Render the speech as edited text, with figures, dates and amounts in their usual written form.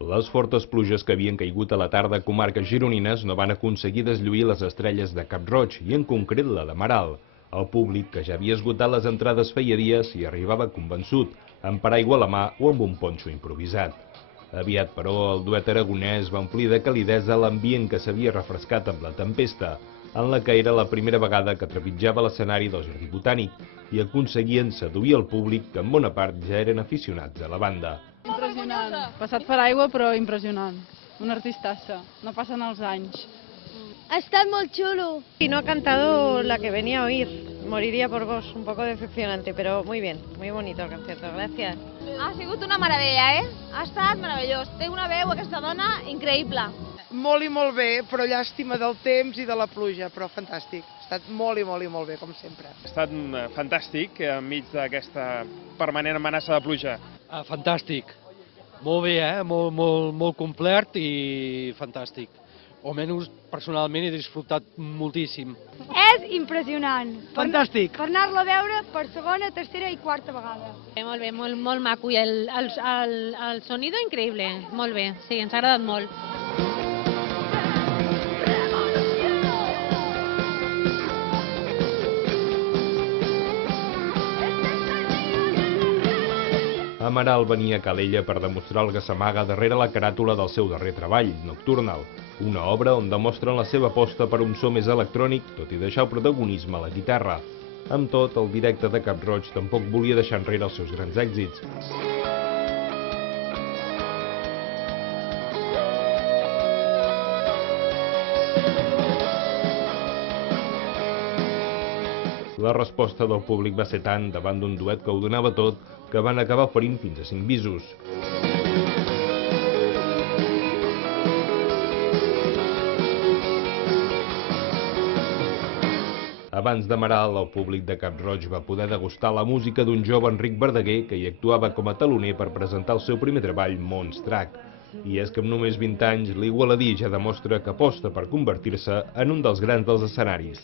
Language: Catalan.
Les fortes pluges que havien caigut a la tarda a comarques gironines no van aconseguir deslluir les estrelles de Cap-roig, i en concret la de Maral. El públic, que ja havia esgotat les entrades feia dies, hi arribava convençut, amb paraigua a la mà o amb un ponxo improvisat. Aviat, però, el duet aragonès va omplir de calidesa l'ambient que s'havia refrescat amb la tempesta, en la que era la primera vegada que trepitjava l'escenari del Jardí Botànic, i aconseguien seduir el públic, que en bona part ja eren aficionats a la banda. Impressionant. Passat per aigua, però impressionant. Un artistassa. No passen els anys. Ha estat molt xulo. Y no ha cantado la que venía a oír. Moriría por vos. Un poco decepcionante, pero muy bien. Muy bonito el concierto. Gracias. Ha sigut una meravella, Ha estat meravellós. Té una veu, aquesta dona, increïble. Molt i molt bé, però llàstima del temps i de la pluja, però fantàstic. Ha estat molt i molt bé, com sempre. Ha estat fantàstic enmig d'aquesta permanent amenaça de pluja. Fantàstic. Molt bé, molt complet i fantàstic. O almenys personalment he disfrutat moltíssim. És impressionant. Fantàstic. Per anar-lo a veure per segona, tercera i quarta vegada. Molt bé, molt maco, i el sonido increïble, molt bé, sí, ens ha agradat molt. Amaral venia a Calella per demostrar el que s'amaga darrere la caràtula del seu darrer treball, Nocturnal, una obra on demostren la seva aposta per un so més electrònic, tot i deixar el protagonisme a la guitarra. Amb tot, el directe de Cap-roig tampoc volia deixar enrere els seus grans èxits. La resposta del públic va ser tant davant d'un duet que ho donava tot, que van acabar oferint fins a 5 bisos. Abans de Maral, el públic de Cap-roig va poder degustar la música d'un jove Enric Verdaguer, que hi actuava com a teloner per presentar el seu primer treball, Monstrac. I és que amb només 20 anys, l'igualadí ja demostra que aposta per convertir-se en un dels grans dels escenaris.